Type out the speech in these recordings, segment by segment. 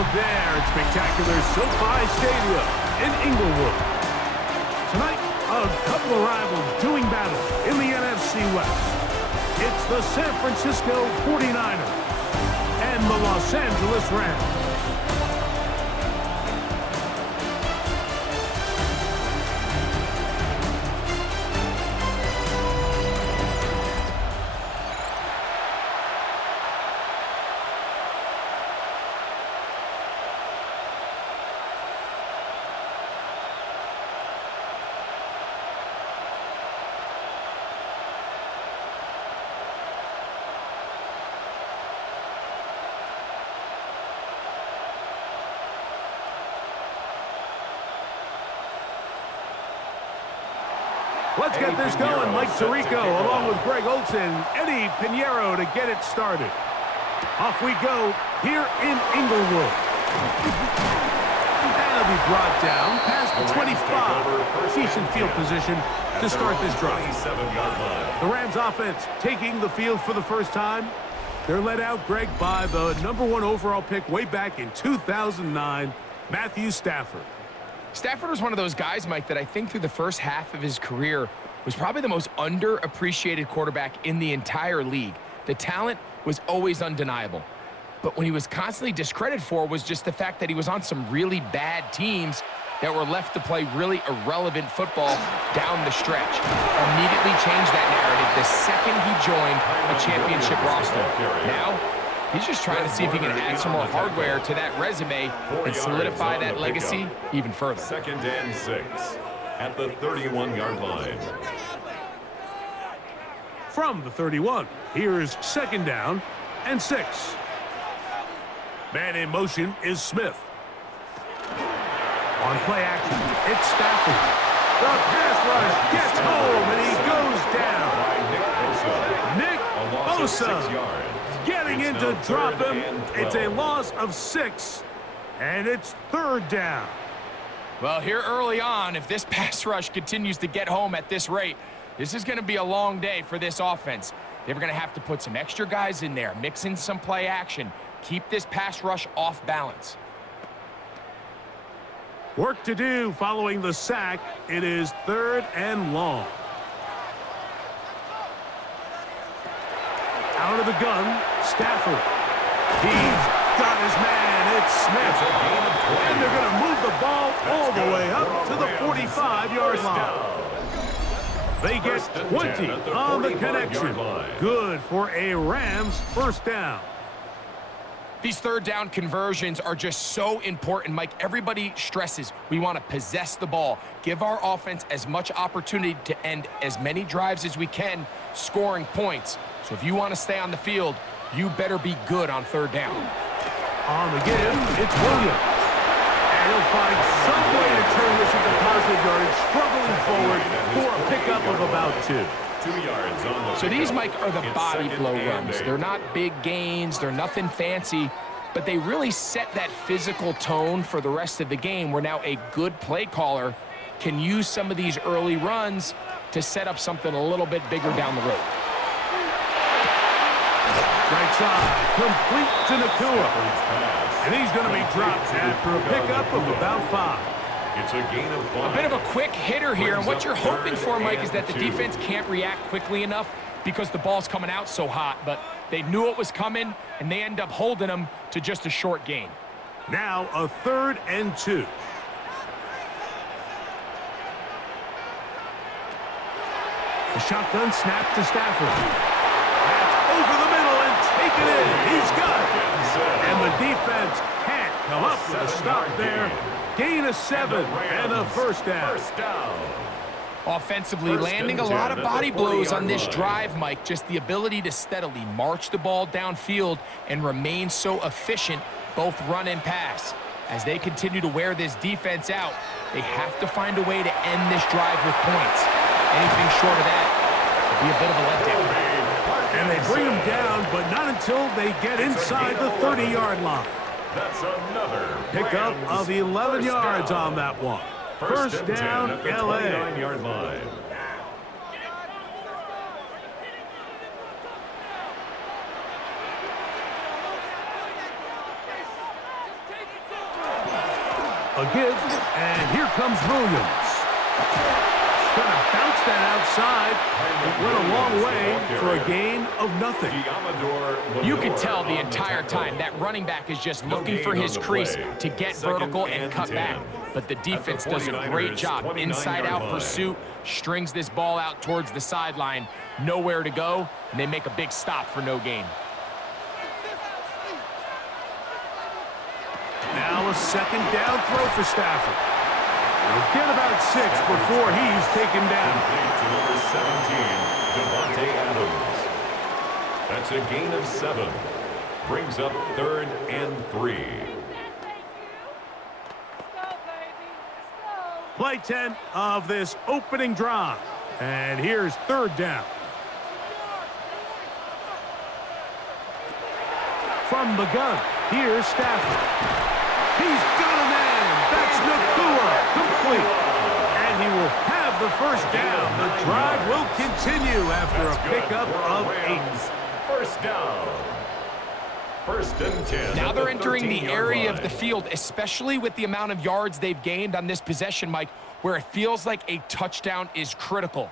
Look there at spectacular SoFi Stadium in Inglewood. Tonight, a couple of rivals doing battle in the NFC West. It's the San Francisco 49ers and the Los Angeles Rams. Let's get this going. Mike Tirico along with Greg Olson, Eddie Pinheiro to get it started. Off we go here in Inglewood. That'll be brought down past the 25. Decent field position to start this drive. The Rams offense taking the field for the first time. They're led out, Greg, by the #1 overall pick way back in 2009, Matthew Stafford. Stafford was one of those guys, Mike, that I think through the first half of his career was probably the most underappreciated quarterback in the entire league. The talent was always undeniable. But when he was constantly discredited for was just the fact that he was on some really bad teams that were left to play really irrelevant football down the stretch. Immediately changed that narrative the second he joined a championship roster. Now, he's just trying to see if he can add some more hardware to that resume and solidify that legacy even further. 2nd and 6 at the 31-yard line. From the 31, here's 2nd down and 6. Man in motion is Smith. On play action, it's Stafford. The pass rush gets home, and he goes down. Nick Bosa getting in to drop him. It's a loss of 6, and it's 3rd down. Well, here early on, if this pass rush continues to get home at this rate, this is going to be a long day for this offense. They're going to have to put some extra guys in there, mix in some play action, keep this pass rush off balance. Work to do following the sack. It is 3rd and long. Out of the gun, Stafford. He's got his man. It's Smith. And they're going to move the ball all the way up to the 45-yard line. They get 20 on the connection. Good for a Rams 1st down. These 3rd down conversions are just so important, Mike. Everybody stresses we want to possess the ball, give our offense as much opportunity to end as many drives as we can, scoring points. So if you want to stay on the field, you better be good on 3rd down. On the give, it's Williams. And he'll find some way to turn this into positive yardage, struggling forward for a pickup of about 2. 2 yards on the So these, Mike, are the body blow runs. They're not big gains. They're nothing fancy, but they really set that physical tone for the rest of the game where now a good play caller can use some of these early runs to set up something a little bit bigger down the road. Right side, complete to Nakua. And he's going to be dropped after a pickup of about 5. It's a gain of 5. A bit of a quick hitter here, and what you're hoping for, Mike, is that the defense can't react quickly enough because the ball's coming out so hot, but they knew it was coming, and they end up holding them to just a short gain. Now a 3rd and 2. The shotgun snap to Stafford. That's over the middle and taken in. He's got it. And the defense can't come up with a stop there. Gain of 7 and a 1st down. Offensively, landing a lot of body blows on this drive, Mike. Just the ability to steadily march the ball downfield and remain so efficient, both run and pass. As they continue to wear this defense out, they have to find a way to end this drive with points. Anything short of that would be a bit of a letdown. And they bring him down, but not until they get inside the 30-yard line. That's another pickup of 11 yards on that one. 1st down, at the LA. 29-yard line. A give, and here comes Williams. Trying to bounce that outside. It went a long way for a gain of nothing. You could tell the entire time that running back is just looking for his crease to get vertical and cut back. But the defense does a great job. Inside-out pursuit, strings this ball out towards the sideline. Nowhere to go, and they make a big stop for no gain. Now a second down throw for Stafford. He'll get about 6 before he's taken down. To number 17, Devontae Adams. That's a gain of 7. Brings up 3rd and 3. Play 10 of this opening drive. And here's 3rd down. From the gun, here's Stafford. He's got a man. That's Nakua. Complete. And he will have the first down. The drive will continue after a pickup of 8. First down. 1st and 10. Now they're entering the area of the field, especially with the amount of yards they've gained on this possession, Mike, where it feels like a touchdown is critical.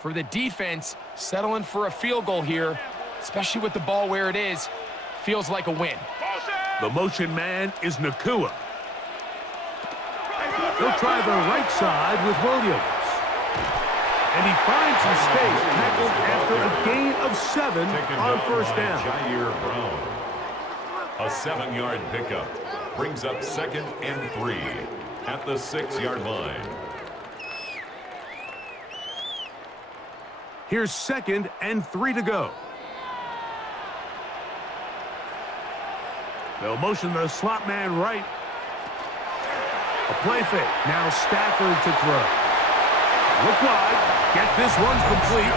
For the defense, settling for a field goal here, especially with the ball where it is, feels like a win. The motion man is Nakua. He'll try the right side with Williams. And he finds some space, tackled after a gain of 7 on 1st down. Jair Brown. A 7-yard pickup. Brings up 2nd and 3 at the 6-yard line. Here's 2nd and 3 to go. They'll motion the slot man right. A play fake. Now Stafford to throw. Look wide. Get this one complete.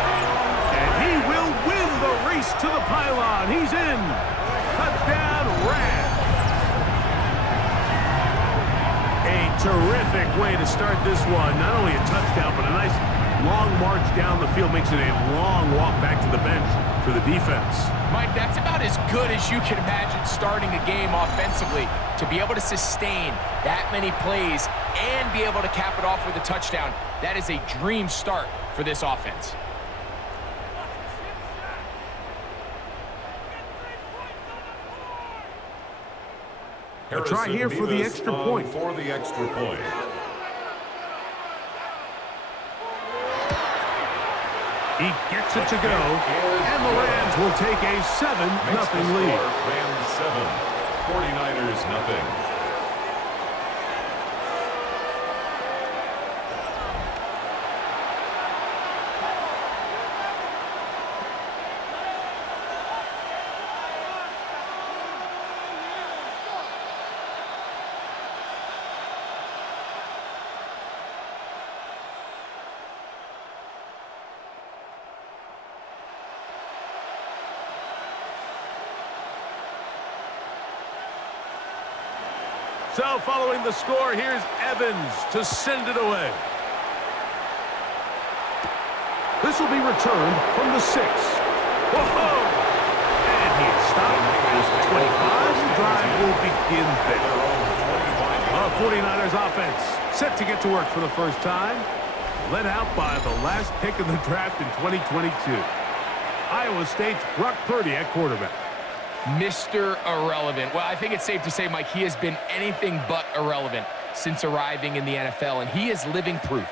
And he will win the race to the pylon. He's in. Touchdown, Rams. A terrific way to start this one. Not only a touchdown, but a nice long march down the field. Makes it a long walk back to the bench for the defense. Mike, that's about as good as you can imagine starting a game offensively. To be able to sustain that many plays and be able to cap it off with a touchdown, that is a dream start for this offense. A try here for the extra point. For the extra point. He gets it to go, and the Rams will take a 7-0 lead. Rams 7, 49ers nothing. So following the score, here's Evans to send it away. This will be returned from the 6. Whoa! And he is stopped at 25. The drive will begin there. 49ers offense set to get to work for the first time. Led out by the last pick in the draft in 2022. Iowa State's Brock Purdy at quarterback. Mr. Irrelevant. Well, I think it's safe to say, Mike, he has been anything but irrelevant since arriving in the NFL, and he is living proof.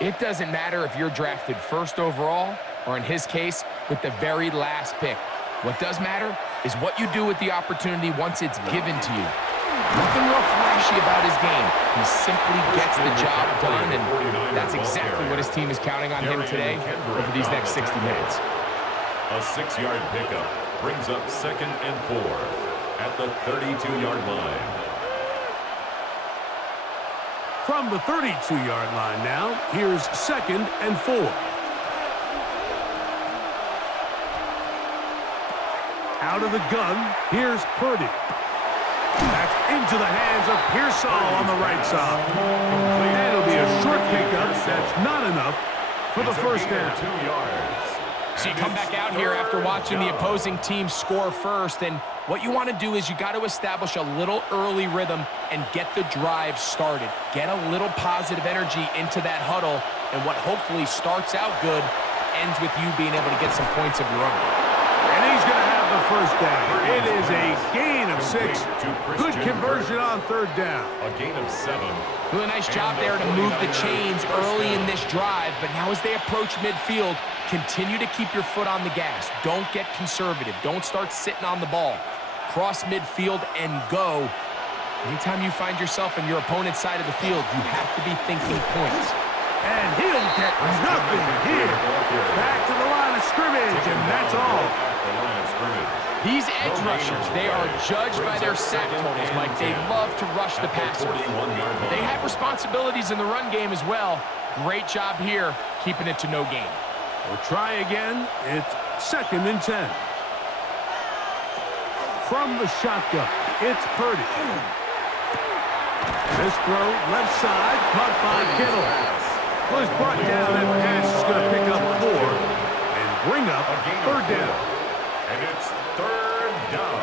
It doesn't matter if you're drafted 1st overall, or in his case, with the very last pick. What does matter is what you do with the opportunity once it's given to you. Nothing real flashy about his game. He simply gets the job done, and that's exactly what his team is counting on him today over these next 60 minutes. A 6-yard pickup brings up 2nd and 4 at the 32-yard line. From the 32-yard line now, here's 2nd and 4. Out of the gun, here's Purdy. That's into the hands of Pearsall on the right side. And it'll be a short pickup. That's not enough for the first down. 2 yards. So you come back out here after watching the opposing team score first, and What you want to do is you got to establish a little early rhythm and get the drive started. Get a little positive energy into that huddle, and what hopefully starts out good ends with you being able to get some points of your own. And he's going to have the first down. It is a gain of 6. Good conversion on third down. A gain of 7. Doing a nice job there to move the chains early in this drive, but now as they approach midfield, continue to keep your foot on the gas. Don't get conservative. Don't start sitting on the ball. Cross midfield and go. Anytime you find yourself on your opponent's side of the field, you have to be thinking points. And he'll get nothing here. Back to the line of scrimmage, and that's all. These edge rushers, they are judged by their sack totals, Mike. They love to rush the passer. But they have responsibilities in the run game as well. Great job here, keeping it to no gain. We'll try again. It's 2nd and 10. From the shotgun, it's Purdy. This throw, left side, caught by Kittle. Was brought down, and pass is going to pick up 4 and bring up third down. And it's third down.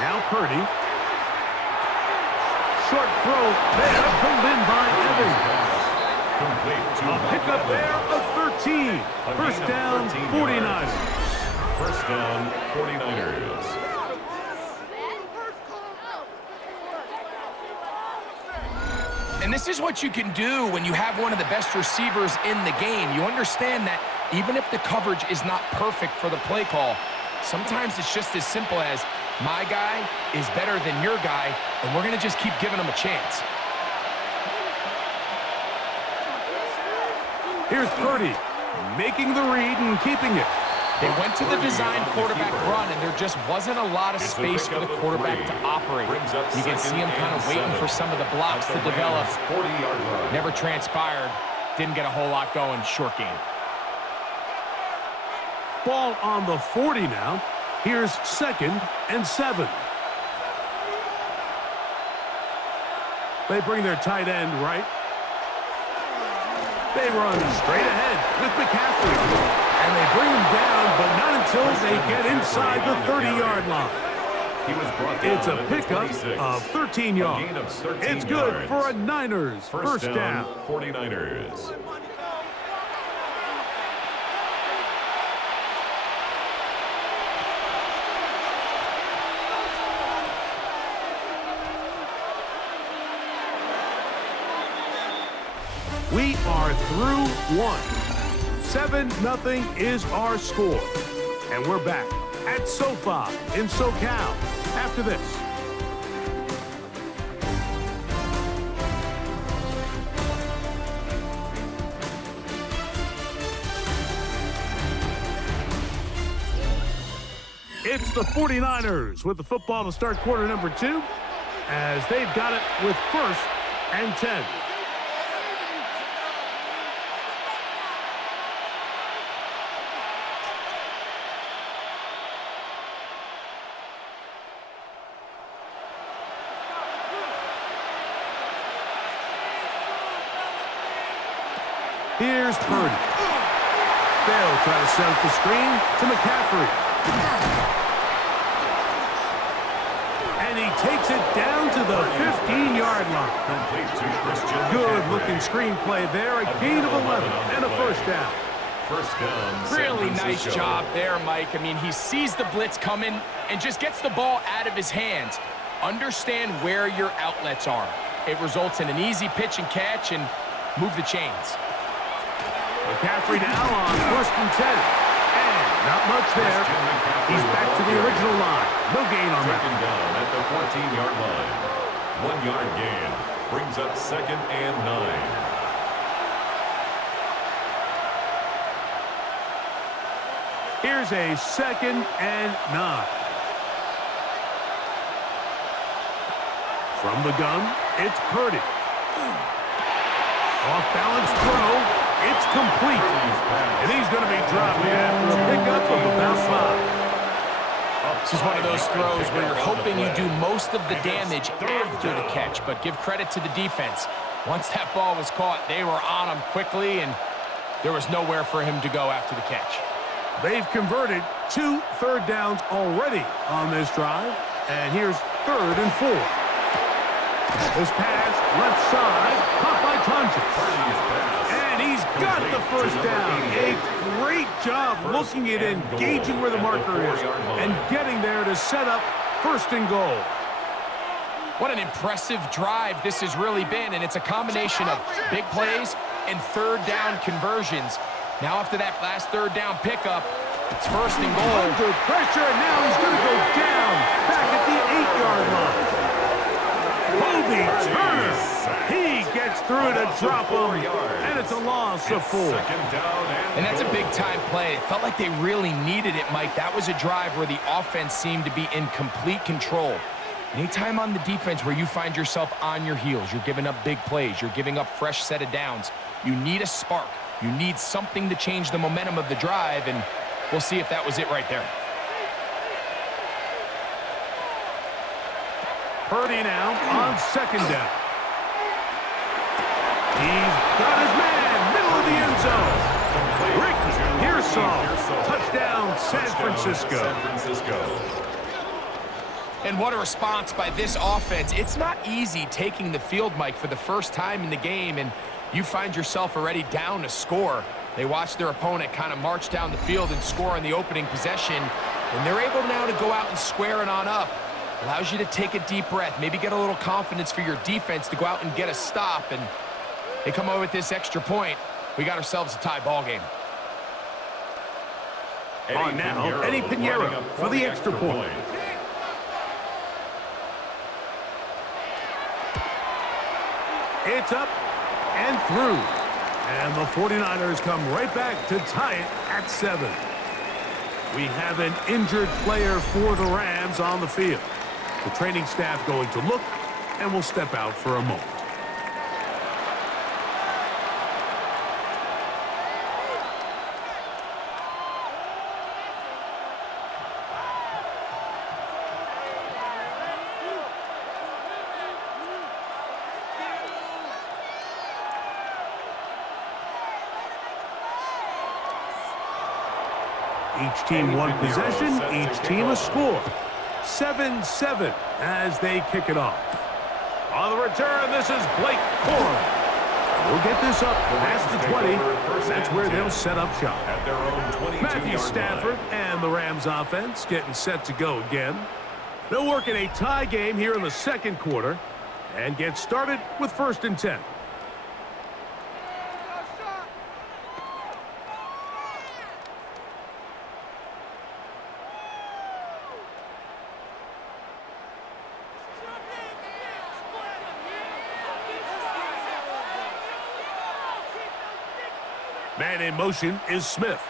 Now Purdy. Short throw there, pulled in by Evans. A pickup there of 13. First down, 49ers. First down, 49ers. And this is what you can do when you have one of the best receivers in the game. You understand that even if the coverage is not perfect for the play call, sometimes it's just as simple as, my guy is better than your guy, and we're going to just keep giving him a chance. Here's Purdy, making the read and keeping it. They went to the design quarterback run, and there just wasn't a lot of space for the quarterback to operate. You can see him kind of waiting for some of the blocks to develop. Never transpired. Didn't get a whole lot going. Short game. Ball on the 40 now. Here's 2nd and 7. They bring their tight end right. They run straight ahead with McCaffrey. And they bring him down, but not until they get inside the 30-yard line. It's a pickup of 13 yards. It's good for a Niners first down. 49ers. We are through 1. 7-0 is our score. And we're back at SoFi in SoCal after this. It's the 49ers with the football to start quarter number 2 as they've got it with 1st and 10. Here's Purdy. They'll try to set up the screen to McCaffrey. And he takes it down to the 15-yard line. Good-looking screenplay there. A gain of 11 and a first down. First down. Really nice job there, Mike. I mean, he sees the blitz coming and just gets the ball out of his hands. Understand where your outlets are. It results in an easy pitch and catch and move the chains. McCaffrey now on 1st and 10. And not much there. He's back to the original line. No gain on that. Second down at the 14-yard line. 1-yard gain brings up 2nd and 9. Here's a 2nd and 9. From the gun, it's Purdy. Off-balance throw. It's complete. And he's going to be dropped after a pickup of about 5. This is one of those throws where you're hoping you do most of the damage after the catch, but give credit to the defense. Once that ball was caught, they were on him quickly, and there was nowhere for him to go after the catch. They've converted 2 third downs already on this drive, and here's 3rd and 4. This pass, left side, caught by Tunches. And he's got the first down. A great job looking at engaging where the marker is and getting there to set up 1st and goal. What an impressive drive this has really been, and it's a combination of big plays and 3rd down conversions. Now after that last 3rd down pickup, it's 1st and goal. Under pressure, and now he's going to go down back at the 8-yard line. Kobe Turner, he gets through to drop him, and it's a loss of 4. And that's a big-time play. It felt like they really needed it, Mike. That was a drive where the offense seemed to be in complete control. Anytime on the defense where you find yourself on your heels, you're giving up big plays, you're giving up fresh set of downs, you need a spark. You need something to change the momentum of the drive, and we'll see if that was it right there. Purdy now on 2nd down. He's got his man, middle of the end zone. Ricky Pearsall, touchdown San Francisco. And what a response by this offense. It's not easy taking the field, Mike, for the first time in the game, and you find yourself already down a score. They watch their opponent kind of march down the field and score in the opening possession, and they're able now to go out and square it on up. Allows you to take a deep breath, maybe get a little confidence for your defense to go out and get a stop, and they come away with this extra point. We got ourselves a tie ball game. On now, Eddie Pinheiro for the extra point. It's up and through. And the 49ers come right back to tie it at 7. We have an injured player for the Rams on the field. The training staff going to look, and will step out for a moment. Each team one possession, each team a score. 7-7 as they kick it off. On the return, this is Blake Corum. We'll get this up past the 20. That's where they'll set up shop. Matthew Stafford and the Rams offense getting set to go again. They'll work in a tie game here in the 2nd quarter and get started with 1st and 10. Man in motion is Smith.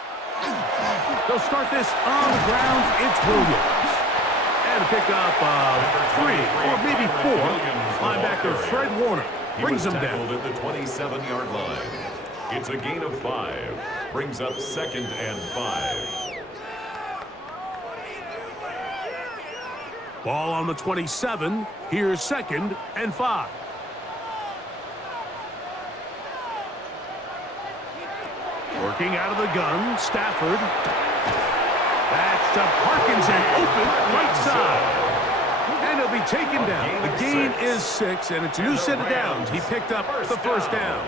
They'll start this on the ground. It's Williams. And a pickup of 3 or maybe 4. Linebacker Fred Warner brings him down. At the 27-yard line. It's a gain of 5. Brings up 2nd and 5. Ball on the 27. Here's 2nd and 5. Working out of the gun, Stafford. That's to Parkinson, open right side. And he'll be taken down. The gain is 6, and it's a new set of downs. He picked up the 1st down.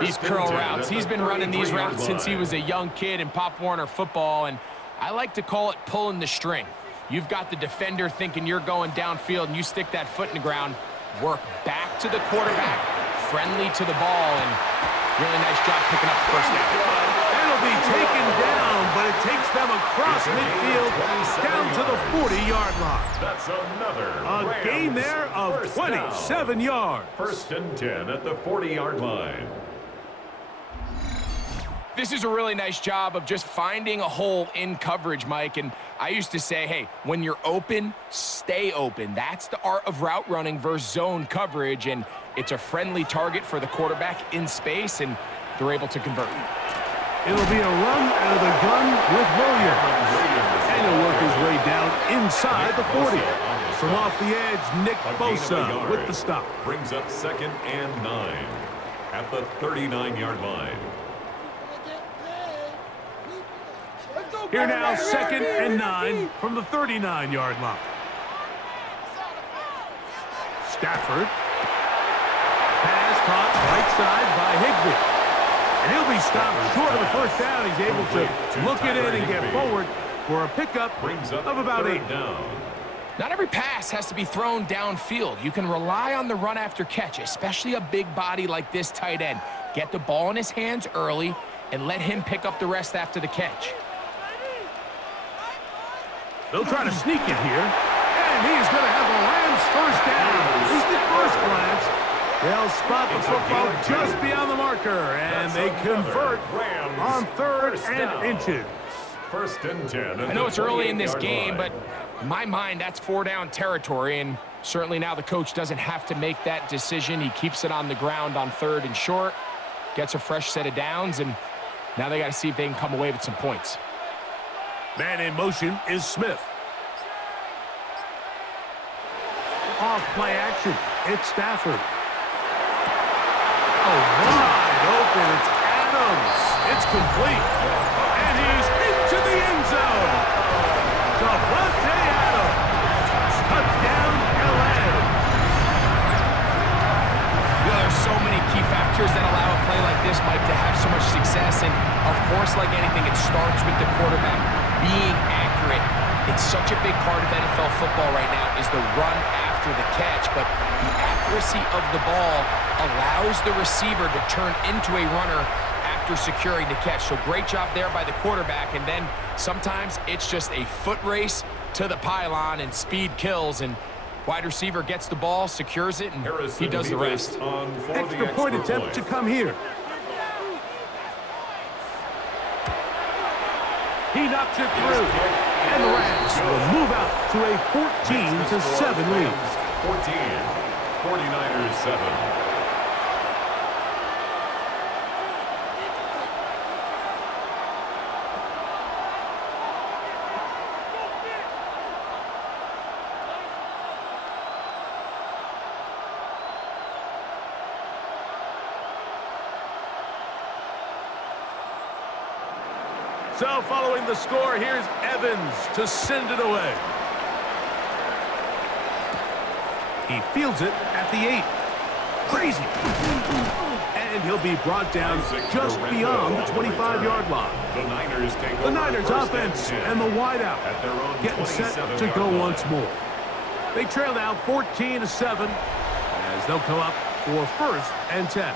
These curl routes. He's been running these routes since he was a young kid in Pop Warner football, and I like to call it pulling the string. You've got the defender thinking you're going downfield, and you stick that foot in the ground, work back to the quarterback, friendly to the ball, and really nice job picking up the 1st down. It'll be taken down, but it takes them across midfield down to the 40-yard line. That's another A gain there of 27 yards. 1st and 10 at the 40-yard line. This is a really nice job of just finding a hole in coverage, Mike. And I used to say, hey, when you're open, stay open. That's the art of route running versus zone coverage. And it's a friendly target for the quarterback in space, and they're able to convert. It'll be a run out of the gun with Williams. And he'll work his way down inside the 40. From off the edge, Nick Bosa with the stop. Brings up 2nd and 9 at the 39-yard line. Here now, 2nd and 9 from the 39-yard line. Stafford. Pass caught right side by Higbee. And he'll be stopped short of the first down. He's able to look it in and get forward for a pickup of about 8. Down. Not every pass has to be thrown downfield. You can rely on the run after catch, especially a big body like this tight end. Get the ball in his hands early and let him pick up the rest after the catch. They'll try to sneak it here. And he's going to have the Rams first down. At least at first glance. They'll spot the football just beyond the marker. And they convert on 3rd and inches. 1st and 10. I know it's early in this game, but in my mind, that's 4-down territory. And certainly now the coach doesn't have to make that decision. He keeps it on the ground on 3rd and short. Gets a fresh set of downs. And now they got to see if they can come away with some points. Man in motion is Smith. Off play action. It's Stafford. Oh, wide open. It's Adams. It's complete. And he's into the end zone. Davante Adams. Touchdown, LA. There's so many key factors that allow a play like this, Mike, to have so much success. And, of course, like anything, it starts with the quarterback being accurate. It's such a big part of NFL football right now is the run after the catch, but the accuracy of the ball allows the receiver to turn into a runner after securing the catch. So great job there by the quarterback, and then sometimes it's just a foot race to the pylon and speed kills, and wide receiver gets the ball, secures it, and he does the rest. Extra point attempt to come here. He knocks it through. And the Rams will move out to a 14-7 lead. 14, 49ers 7. So following the score, here's Evans to send it away. He fields it at the 8. Crazy. And he'll be brought down just beyond the 25-yard line. The Niners offense and the wideout getting set to go once more. They trail now 14-7 as they'll come up for 1st and 10.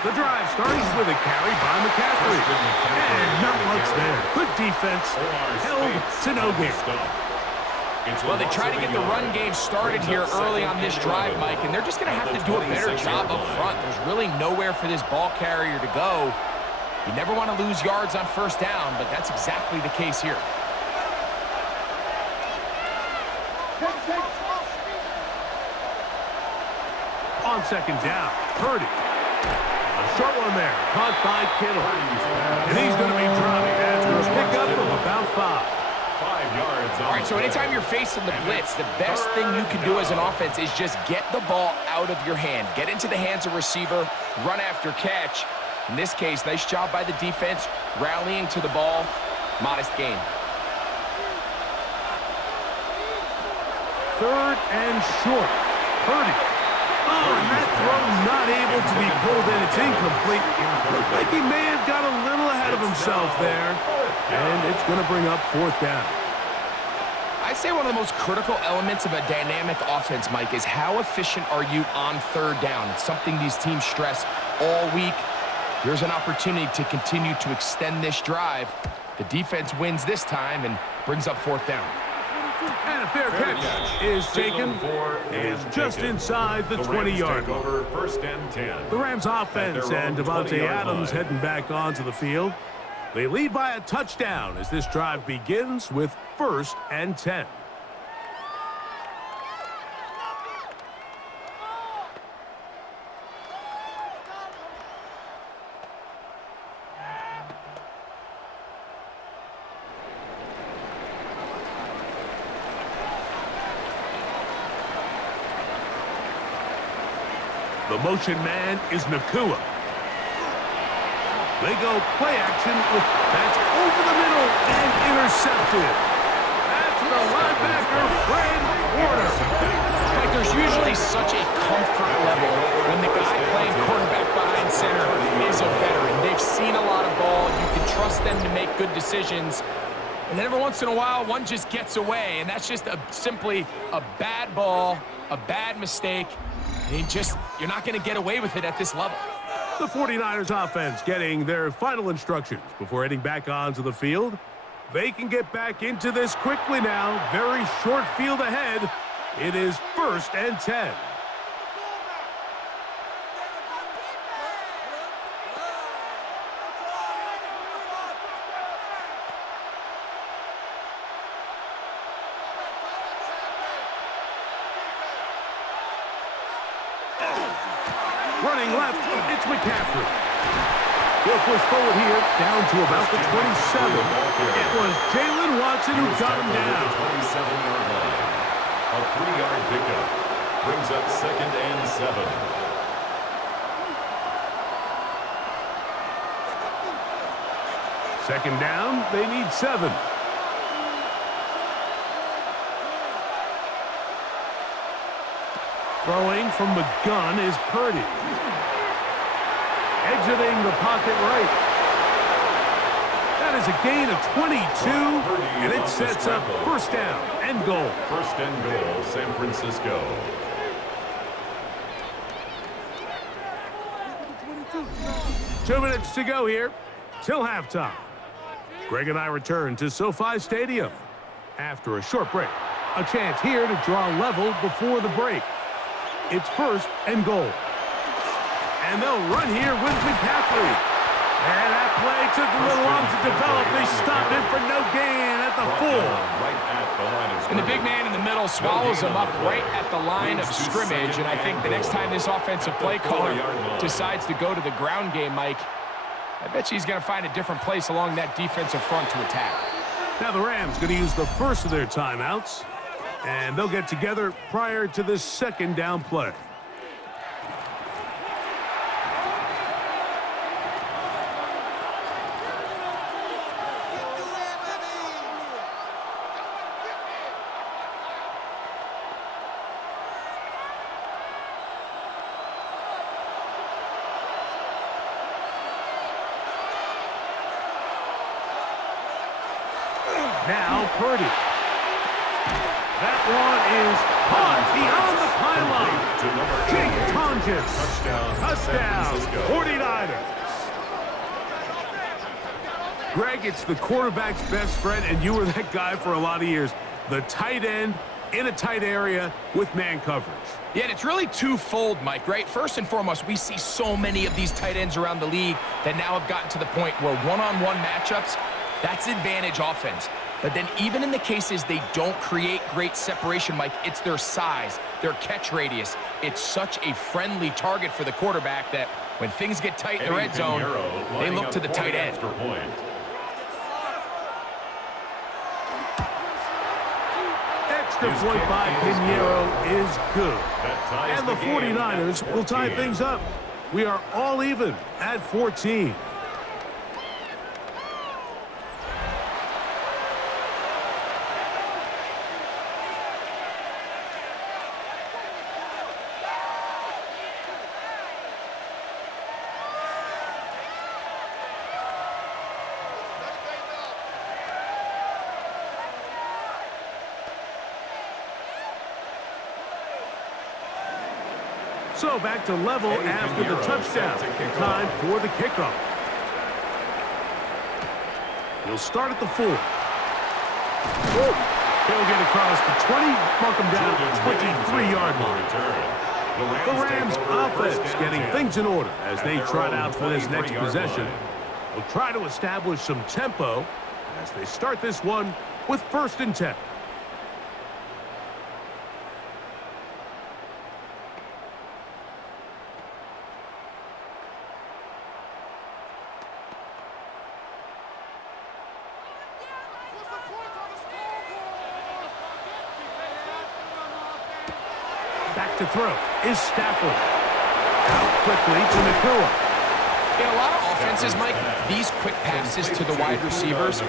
The drive starts with a carry by McCaffrey. And not much there. Good defense. Held to no gain. Well, they try to get the run game started here early on this drive, Mike, and they're just going to have to do a better job up front. There's really nowhere for this ball carrier to go. You never want to lose yards on 1st down, but that's exactly the case here. On 2nd down, Purdy. A short one there, caught by Kittle. And he's going to be dropped after a pickup of about 5. 5 yards. All right, so anytime you're facing the blitz, the best thing you can do as an offense is just get the ball out of your hand. Get into the hands of receiver, run after catch. In this case, nice job by the defense, rallying to the ball. Modest gain. 3rd and short. Purdy. Oh, and that throw not able to be pulled in. It's incomplete. Looked like he may have got a little ahead of himself there. And it's going to bring up 4th down. I'd say one of the most critical elements of a dynamic offense, Mike, is how efficient are you on 3rd down? It's something these teams stress all week. Here's an opportunity to continue to extend this drive. The defense wins this time and brings up 4th down. And a fair catch is taken. It is just inside the 20-yard line. Over 1st and 10. The Rams offense and Davante Adams heading back onto the field. They lead by a touchdown as this drive begins with 1st and 10. The motion man is Nakua. They go play action with that's over the middle and intercepted. That's the linebacker, Fred Warner. Like, there's usually such a comfort level when the guy playing quarterback behind center is a veteran. They've seen a lot of ball. You can trust them to make good decisions. And then every once in a while, one just gets away, and that's just simply a bad ball, a bad mistake. You're not going to get away with it at this level. The 49ers offense getting their final instructions before heading back onto the field. They can get back into this quickly now. Very short field ahead. It is 1st and 10. Running left, it's McCaffrey. He'll push forward here, down to about the 27. It was Jalen Watson who got him down. 27-yard line. A 3-yard pickup. Brings up 2nd and 7. Second down, they need 7. Throwing from the gun is Purdy. Exiting the pocket right. That is a gain of 22, and it sets up 1st down and goal. 1st and goal, San Francisco. Two minutes to go here till halftime. Greg and I return to SoFi Stadium. After a short break, a chance here to draw level before the break. It's 1st and goal. And they'll run here with McCaffrey. And that play took a little long to develop. They stopped him for no gain at the 4. And the big man in the middle swallows him up right at the line of scrimmage. And I think the next time this offensive play caller decides to go to the ground game, Mike, I bet you he's going to find a different place along that defensive front to attack. Now the Rams going to use the first of their timeouts. And they'll get together prior to this 2nd down play. Now Purdy. That one is caught beyond the pylon. Jake Tonjes. Touchdown. 49ers. Greg, it's the quarterback's best friend, and you were that guy for a lot of years. The tight end in a tight area with man coverage. Yeah, and it's really twofold, Mike, right? First and foremost, we see so many of these tight ends around the league that now have gotten to the point where one-on-one matchups, that's advantage offense. But then even in the cases they don't create great separation, Mike, it's their size, their catch radius. It's such a friendly target for the quarterback that when things get tight in the red zone, they look to the tight end. Extra point by Pinheiro is good. And the 49ers will tie things up. We are all even at 14. So back to level after the touchdown. Time for the kickoff. He'll start at the 4. He'll get across the 20, mark him down at the 23-yard line. The Rams offense getting things in order as they trot out for this next possession. They'll try to establish some tempo as they start this one with 1st and 10. Back to throw is Stafford. Out quickly to Nakua. In a lot of offenses, Mike, these quick passes to the wide receivers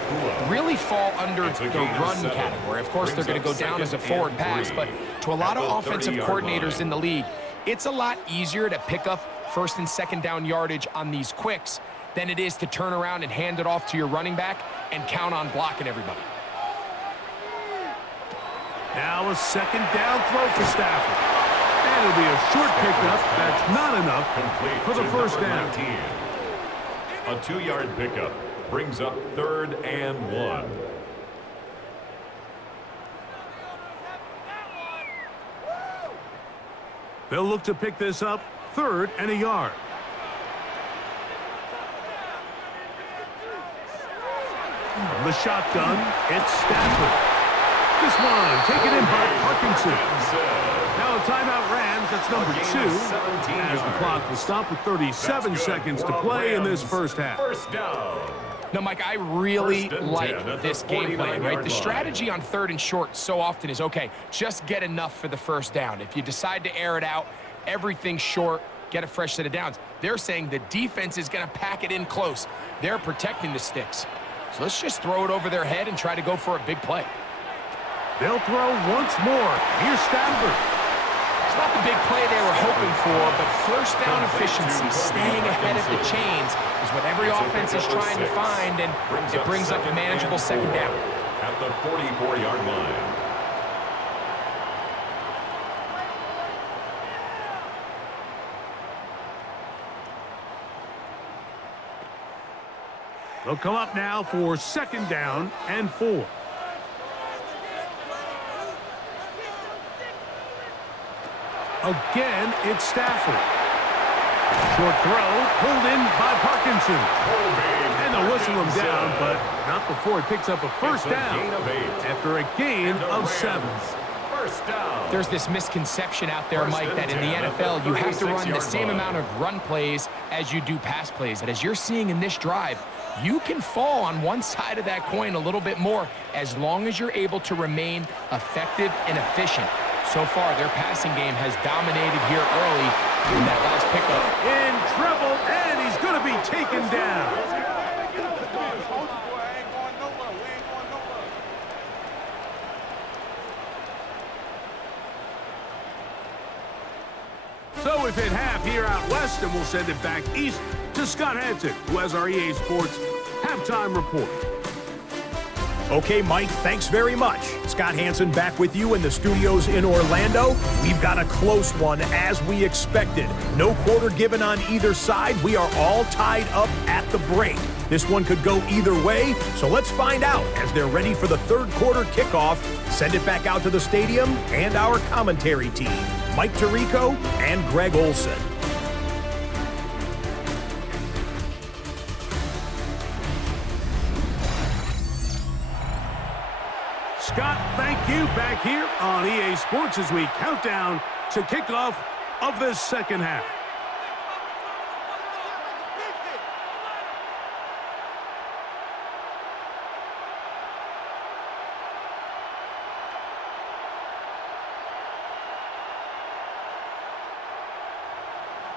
really fall under the run category. Of course, they're going to go down as a forward pass, but to a lot of offensive coordinators in the league, it's a lot easier to pick up 1st and 2nd down yardage on these quicks than it is to turn around and hand it off to your running back and count on blocking everybody. Now a 2nd down throw for Stafford. And it'll be a short pickup. That's not enough for the 1st down. A 2-yard pickup brings up 3rd and 1. They'll look to pick this up 3rd and a yard. From the shotgun, it's Stafford. This one taken in by Parkinson. Now a timeout Rams, that's number 2. As the clock will stop with 37 seconds to play in this 1st half. 1st down. Now, Mike, I really like this game plan, right? The strategy on 3rd and short so often is, okay, just get enough for the 1st down. If you decide to air it out, everything short, get a fresh set of downs. They're saying the defense is going to pack it in close. They're protecting the Stix. So let's just throw it over their head and try to go for a big play. They'll throw once more. Here's Stafford. It's not the big play they were hoping for, but 1st down efficiency, staying ahead of the chains, is what every offense is trying to find, and it brings up a manageable 2nd down. At the 44-yard line. They'll come up now for 2nd down and 4. Again, it's Stafford. Short throw pulled in by Parkinson. And they'll whistle him down, but not before he picks up a 1st down after a gain of 7. 1st down. There's this misconception out there, Mike, that in the NFL you have to run the same amount of run plays as you do pass plays. And as you're seeing in this drive, you can fall on one side of that coin a little bit more as long as you're able to remain effective and efficient. So far, their passing game has dominated here early in that last pickup. In trouble, and he's going to be taken down. So we've hit half here out west, and we'll send it back east to Scott Hansen, who has our EA Sports halftime report. Okay, Mike, thanks very much. Scott Hansen back with you in the studios in Orlando. We've got a close one, as we expected. No quarter given on either side. We are all tied up at the break. This one could go either way, so let's find out as they're ready for the 3rd quarter kickoff. Send it back out to the stadium and our commentary team, Mike Tirico and Greg Olson. Scott, thank you. Back here on EA Sports as we count down to kickoff of this 2nd half.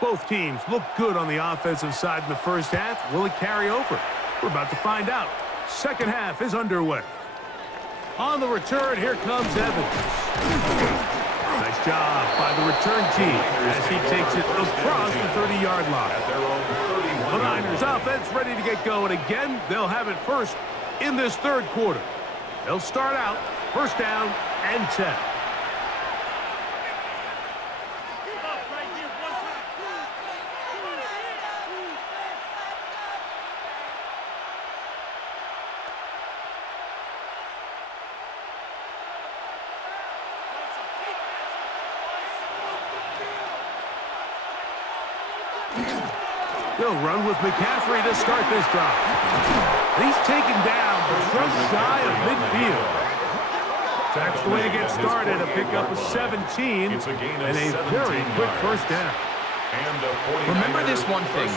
Both teams look good on the offensive side in the 1st half. Will it carry over? We're about to find out. 2nd half is underway. On the return, here comes Evans. Nice job by the return team as he takes it across the 30-yard line. The Niners offense ready to get going again. They'll have it first in this 3rd quarter. They'll start out 1st down and 10. He'll run with McCaffrey to start this drive. He's taken down just shy of midfield. That's the way to get started, a pickup of 17 and a very quick first down. Remember this one thing.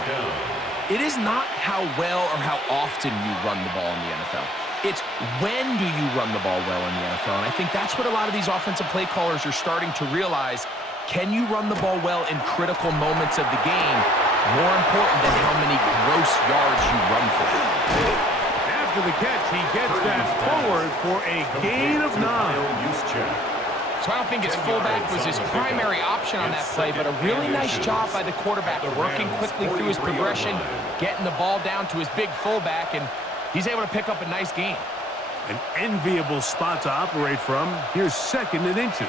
It is not how well or how often you run the ball in the NFL. It's when do you run the ball well in the NFL. And I think that's what a lot of these offensive play callers are starting to realize. Can you run the ball well in critical moments of the game? More important than how many gross yards you run for. After the catch, he gets that forward for a gain of 9. So I don't think his fullback was his primary option on that play, but a really nice job by the quarterback working quickly through his progression, getting the ball down to his big fullback, and he's able to pick up a nice gain. An enviable spot to operate from. Here's 2nd and inches.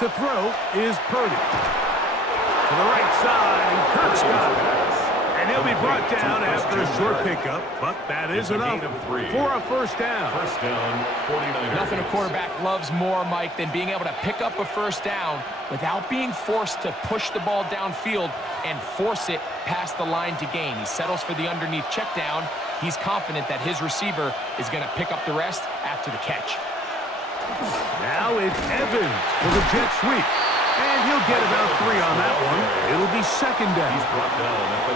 To throw is Purdy. To the right side, and Kirk's got it. And he'll be brought down after a short pickup, but that is enough for a first down. First down, 49ers. Nothing a quarterback loves more, Mike, than being able to pick up a first down without being forced to push the ball downfield and force it past the line to gain. He settles for the underneath check down. He's confident that his receiver is going to pick up the rest after the catch. Now it's Evans for the jet sweep. And he'll get about 3 on that one. It'll be 2nd down. He's brought down at the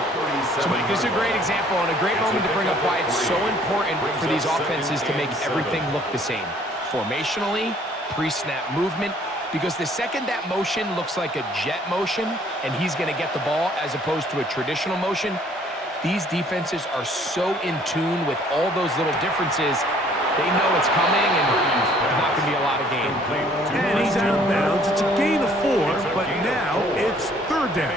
37. So, Mike, this is a great example and a great moment to bring up why it's so important for these offenses to make everything look the same. Formationally, pre-snap movement, because the second that motion looks like a jet motion and he's going to get the ball as opposed to a traditional motion, these defenses are so in tune with all those little differences. They know it's coming, and there's not going to be a lot of gain. And he's out of bounds. It's a gain of 4, but now it's 3rd down.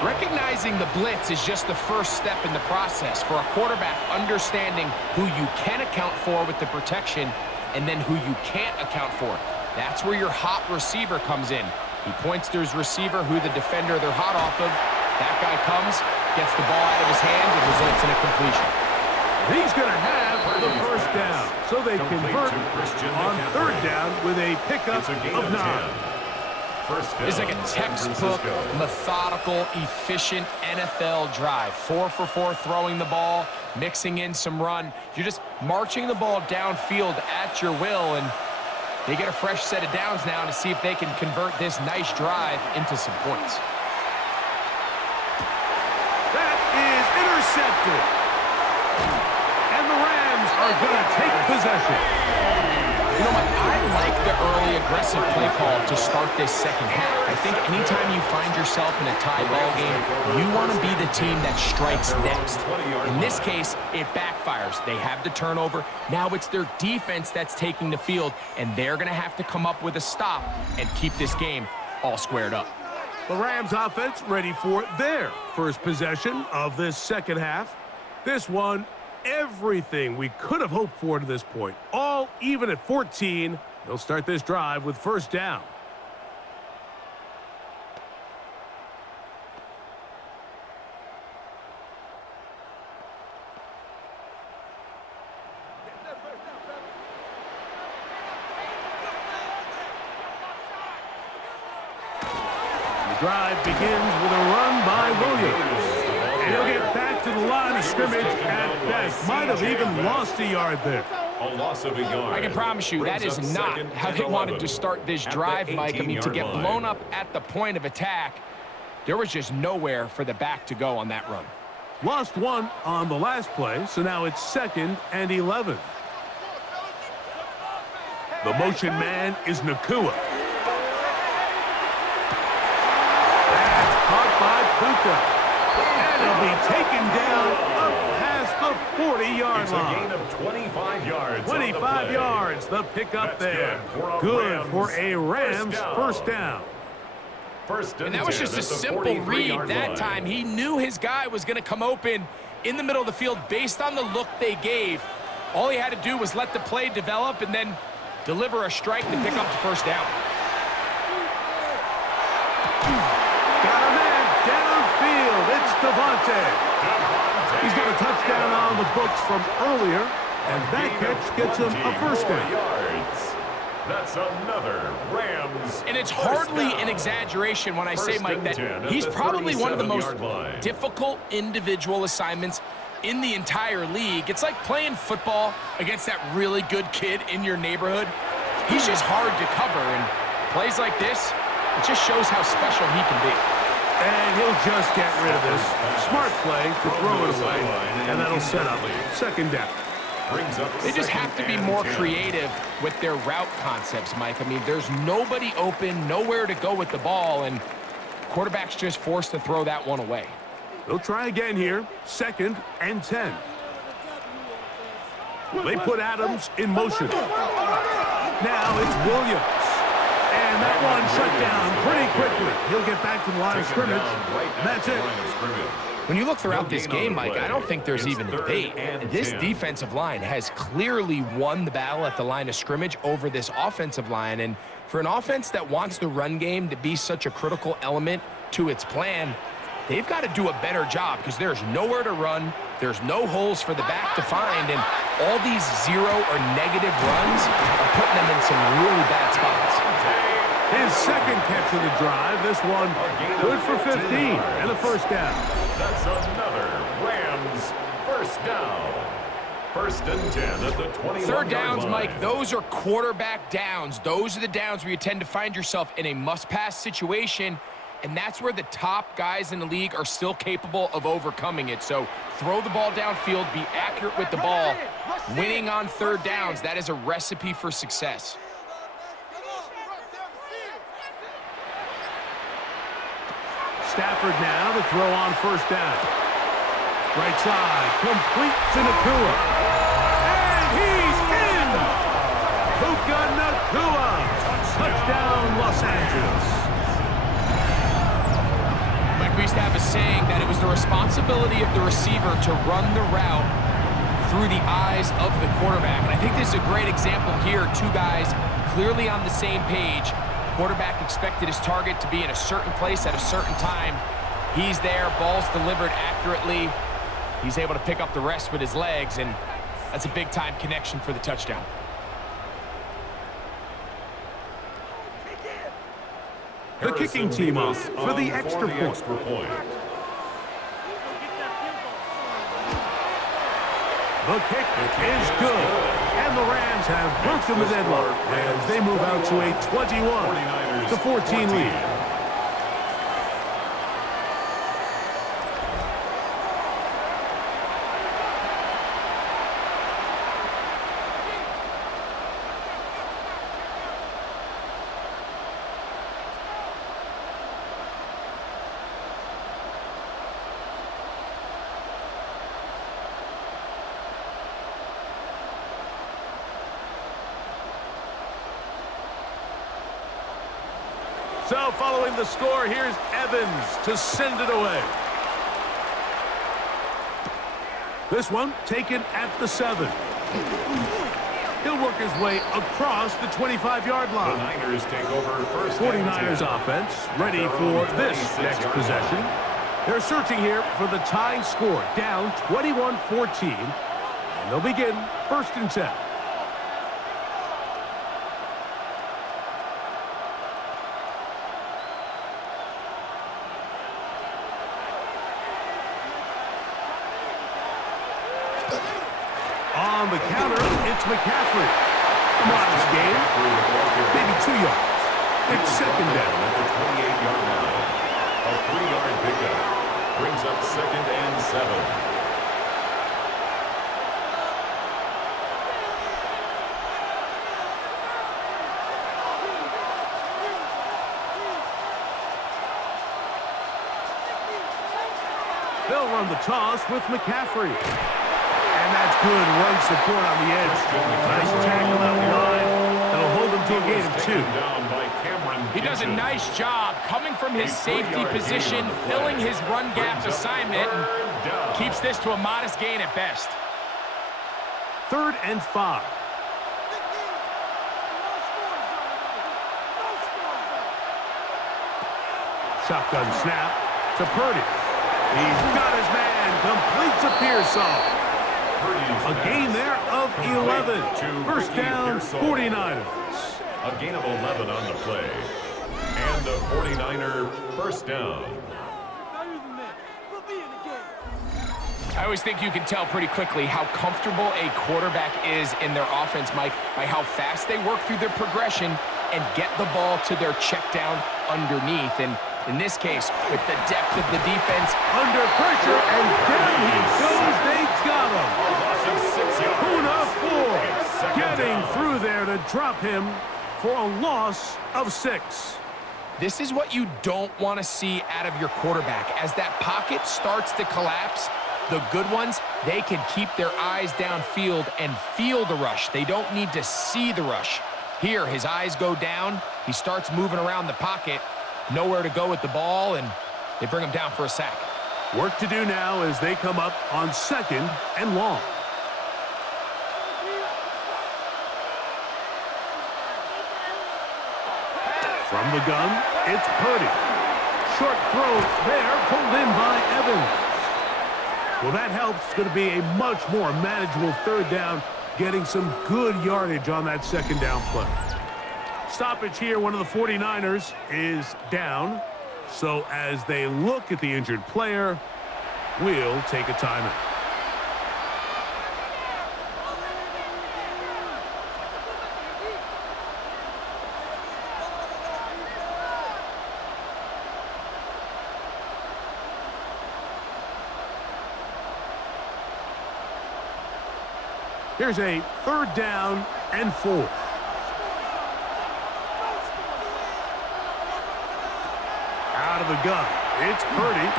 Recognizing the blitz is just the first step in the process for a quarterback understanding who you can account for with the protection and then who you can't account for. That's where your hot receiver comes in. He points to his receiver, who the defender they're hot off of. That guy comes, gets the ball out of his hands, and results in a completion. He's going to have the first down. So they convert on 3rd down with a pickup of 9. It's like a textbook, methodical, efficient NFL drive. 4 for 4 throwing the ball, mixing in some run. You're just marching the ball downfield at your will, and they get a fresh set of downs now to see if they can convert this nice drive into some points. That is intercepted. And the Rams are going to take possession. You know, Mike, I like the early aggressive play call to start this second half. I think anytime you find yourself in a tie ball game, you want to be the team that strikes next. In this case, it backfires. They have the turnover. Now it's their defense that's taking the field, and they're going to have to come up with a stop and keep this game all squared up. The Rams offense ready for their first possession of this second half. This one, everything we could have hoped for to this point. All even at 14. They'll start this drive with first down. The drive begins with a run by Williams. And he'll get back to the line of scrimmage at best. Might have even lost a yard there. A loss of a yard. I can promise you that is not how they wanted to start this drive, Mike. I mean, to get blown up at the point of attack, there was just nowhere for the back to go on that run. Lost 1 on the last play, so now it's 2nd and 11. The motion man is Nakua. That's caught by Puka. And he'll be taken down up past the 40-yard line. It's a gain of 25 yards. 25 yards, the pickup there. Good for a Rams first down. And that was just a simple read that time. He knew his guy was going to come open in the middle of the field based on the look they gave. All he had to do was let the play develop and then deliver a strike to pick up the first down. Got a man downfield. It's Devontae. He's got a touchdown on the books from earlier, and that catch gets him a first down. That's another Rams. And it's hardly an exaggeration when I say, Mike, that he's probably one of the most difficult individual assignments in the entire league. It's like playing football against that really good kid in your neighborhood. He's just hard to cover, and plays like this, it just shows how special he can be. And he'll just get rid of this. Smart play to throw it away, and that'll set up second down. They just have to be more creative with their route concepts, Mike. I mean, there's nobody open, nowhere to go with the ball, and quarterback's just forced to throw that one away. They'll try again here, 2nd and 10. They put Adams in motion. Now it's Williams. And that one shut down pretty quickly. He'll get back to the line of scrimmage, and that's it. When you look throughout this game, Mike, I don't think there's even a debate. This defensive line has clearly won the battle at the line of scrimmage over this offensive line. And for an offense that wants the run game to be such a critical element to its plan, they've got to do a better job because there's nowhere to run. There's no holes for the back to find. And all these zero or negative runs are putting them in some really bad spots. His second catch of the drive. This one good for 15 and a first down. That's another Rams first down. 1st and 10 at the 21-yard Third downs, line. Mike, those are quarterback downs. Those are the downs where you tend to find yourself in a must-pass situation, and that's where the top guys in the league are still capable of overcoming it. So throw the ball downfield, be accurate with the ball. Winning on third downs, that is a recipe for success. Stafford now to throw on first down. Right side, complete to Nakua. And he's in! Puka Nakua! Touchdown, Los Angeles. Mike, we used to have a saying that it was the responsibility of the receiver to run the route through the eyes of the quarterback. And I think this is a great example here. Two guys clearly on the same page. Quarterback expected his target to be in a certain place at a certain time. He's there, ball's delivered accurately. He's able to pick up the rest with his legs, and that's a big-time connection for the touchdown. The kicking team off for the extra point. The kick is good, and the Rams have broken the deadlock as they move out to a 21-14 lead. So following the score, here's Evans to send it away. This one taken at the 7. He'll work his way across the 25-yard The line. Niners take over first. 49ers offense ready for this next possession. They're searching here for the tying score, down 21-14. And they'll begin 1st and 10. On the counter, it's McCaffrey. A modest gain, maybe 2 yards. It's second down. At the 28-yard line. A 3-yard pickup brings up 2nd and 7. They'll run the toss with McCaffrey. And that's good run support on the edge. Nice tackle out the line. That'll hold him to a gain of 2. He does a nice job coming from his safety position, filling his run gap assignment, and keeps this to a modest gain at best. 3rd and 5. Shotgun snap to Purdy. He's got his man, complete to Pearsall. A gain there of 11. First down, 49ers. A gain of 11 on the play. And a 49er first down. I always think you can tell pretty quickly how comfortable a quarterback is in their offense, Mike, by how fast they work through their progression and get the ball to their check down underneath. And in this case, with the depth of the defense, under pressure, and down he goes. They got him. A loss of 6 yards. Puna 4, getting down. through there to drop him for a loss of 6. this is what you don't want to see out of your quarterback. As that pocket starts to collapse, the good ones, they can keep their eyes downfield and feel the rush. They don't need to see the rush. Here, his eyes go down. He starts moving around the pocket. Nowhere to go with the ball, and they bring him down for a sack. Work to do now as they come up on 2nd and long. From the gun, it's Purdy. Short throw there, pulled in by Evans. Well, that helps. It's going to be a much more manageable 3rd down, getting some good yardage on that 2nd down play. Stoppage here, one of the 49ers is down. So as they look at the injured player, we'll take a timeout. Here's a 3rd down and 4. Out of the gun, it's Purdy.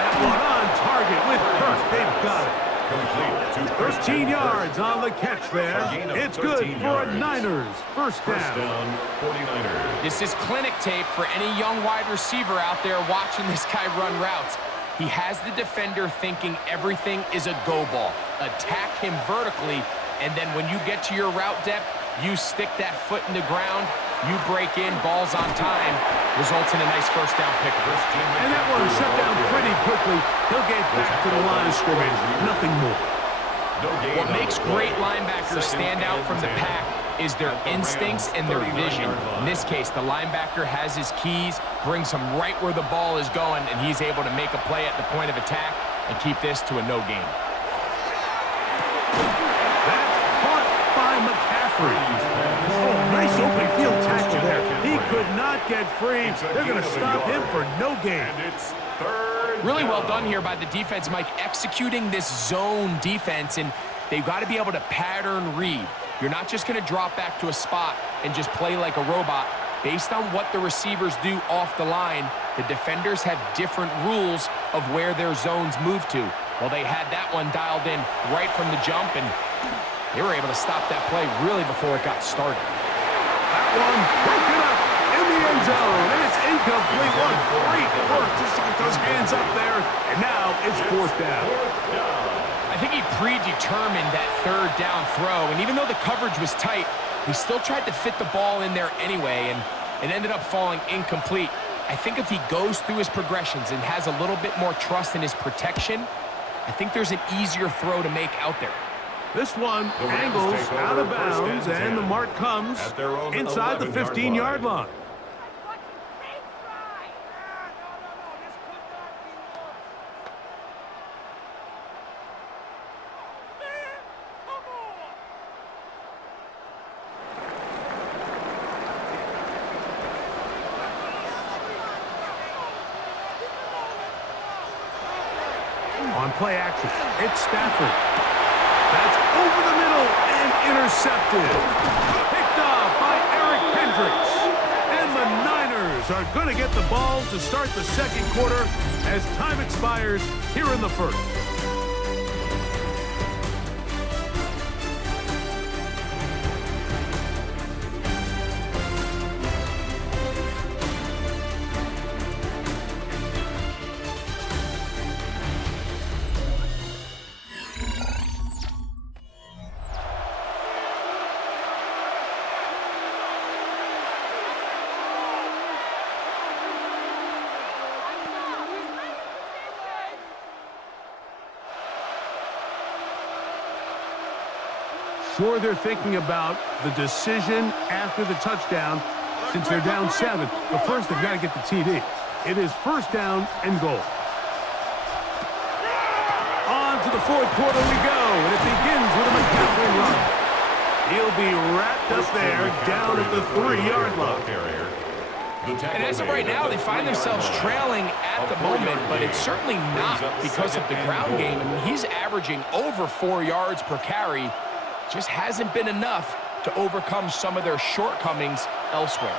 That one on target with Kirk. They've got it. Complete to 13 yards on the catch there. It's good for a Niners first First down. down, 49ers. This is clinic tape for any young wide receiver out there watching this guy run routes. He has the defender thinking everything is a go ball. Attack him vertically, and then when you get to your route depth, you stick that foot in the ground, you break in, balls on time, results in a nice first down pickup. And that one shut down pretty quickly. He'll get back to the line of scrimmage. Nothing more. What makes great linebackers stand out from the pack is their instincts and their vision. In this case, the linebacker has his keys, brings him right where the ball is going, and he's able to make a play at the point of attack and keep this to a no gain. That's caught by McCaffrey. Oh, nice open field tackle there. He could not get free. They're going to stop him for no gain. And it's 3rd Really well down. done here by the defense, Mike, executing this zone defense, and they've got to be able to pattern read. You're not just going to drop back to a spot and just play like a robot. Based on what the receivers do off the line, the defenders have different rules of where their zones move to. Well, they had that one dialed in right from the jump, and they were able to stop that play really before it got started. That one broken up in the end zone, and it's incomplete. What great work just to get those hands up there, and now it's 4th down. I think he predetermined that 3rd down throw, and even though the coverage was tight, he still tried to fit the ball in there anyway, and it ended up falling incomplete. I think if he goes through his progressions and has a little bit more trust in his protection, I think there's an easier throw to make out there. This one The Rams angles take over out of first bounds, and and the 10 mark comes at their own inside the 11-yard 15-yard line. On play action, it's Stafford. That's over the middle and intercepted. Picked off by Eric Hendricks. And the Niners are going to get the ball to start the 2nd quarter as time expires here in the 1st. Sure, they're thinking about the decision after the touchdown since they're down 7. But first, they've got to get the TD. It is first down and goal. On to the fourth quarter we go, and it begins with a McCaffrey run. He'll be wrapped up there down at the 3-yard line. And as of right now, they find themselves trailing at the moment, but it's certainly not because of the ground game. I mean, he's averaging over 4 yards per carry. Just hasn't been enough to overcome some of their shortcomings elsewhere.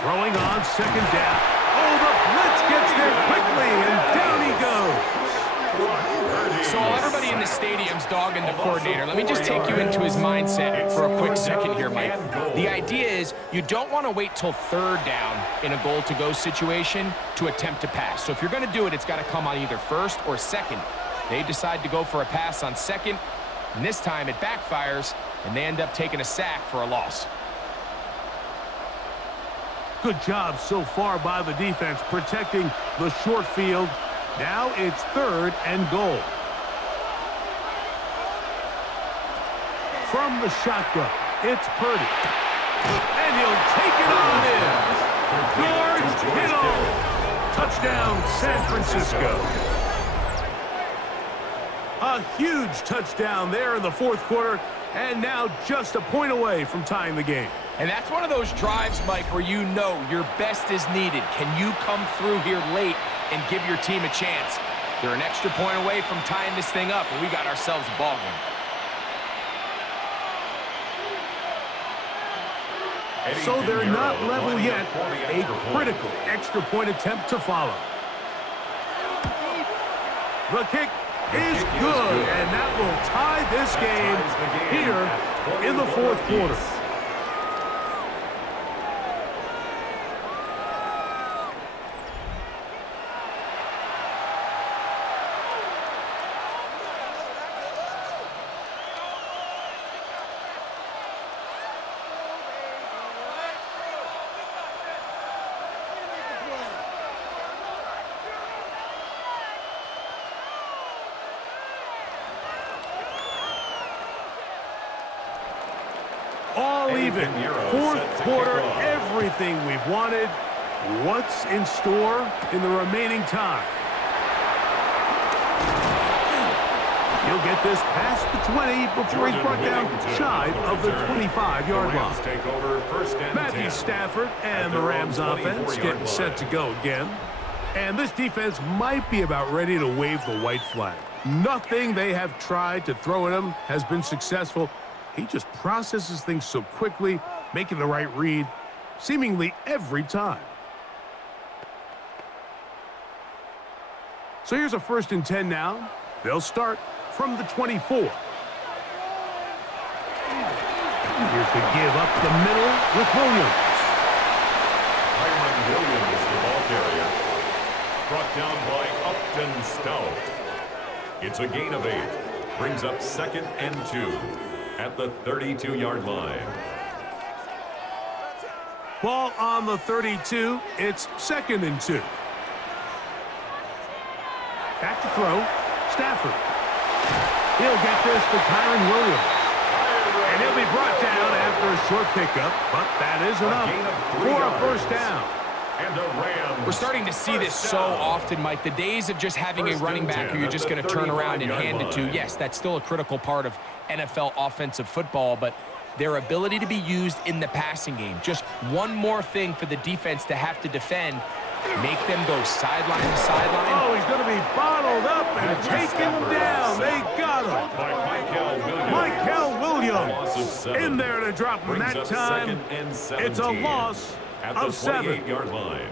Throwing on second down. Oh, the blitz gets there quickly, and down he goes. So while everybody in the stadium's dogging the coordinator, let me just take you into his mindset for a quick second here, Mike. The idea is you don't want to wait till third down in a goal-to-go situation to attempt to pass. So if you're going to do it, it's got to come on either first or second. They decide to go for a pass on second, and this time it backfires, and they end up taking a sack for a loss. Good job so far by the defense protecting the short field. Now it's third and goal. From the shotgun, it's Purdy. And he'll take it on in. George Kittle. Touchdown, San Francisco. A huge touchdown there in the fourth quarter, and now just a point away from tying the game. And that's one of those drives, Mike, where you know your best is needed. Can you come through here late and give your team a chance? They're an extra point away from tying this thing up, and we got ourselves a ball game. So they're not level yet. A critical extra point attempt to follow. The kick is good, and that will tie this game here in the fourth quarter. All even. Fourth quarter, everything we've wanted. What's in store in the remaining time? He'll get this past the 20 before he's brought down shy of the 25-yard line. Matthew Stafford and the Rams offense getting set to go again. And this defense might be about ready to wave the white flag. Nothing they have tried to throw at him has been successful. He just processes things so quickly, making the right read, seemingly every time. So here's a 1st and 10 now. They'll start from the 24. Here's to give up the middle with Williams. Kyron Williams, the ball carrier. Brought down by Upton Stout. It's a gain of 8. Brings up 2nd and 2. At the 32-yard line. Ball on the 32. It's 2nd and 2. Back to throw. Stafford. He'll get this to Kyron Williams. And he'll be brought down after a short pickup, but that is enough for a first down. And the Rams. We're starting to see this so often, Mike. The days of just having a running back who you're just going to turn around and hand it to, yes, that's still a critical part of NFL offensive football, but their ability to be used in the passing game, just one more thing for the defense to have to defend, make them go sideline to sideline. Oh, he's going to be bottled up and taken down. They got him. Michael Williams in there to drop him that time. It's a loss of 7.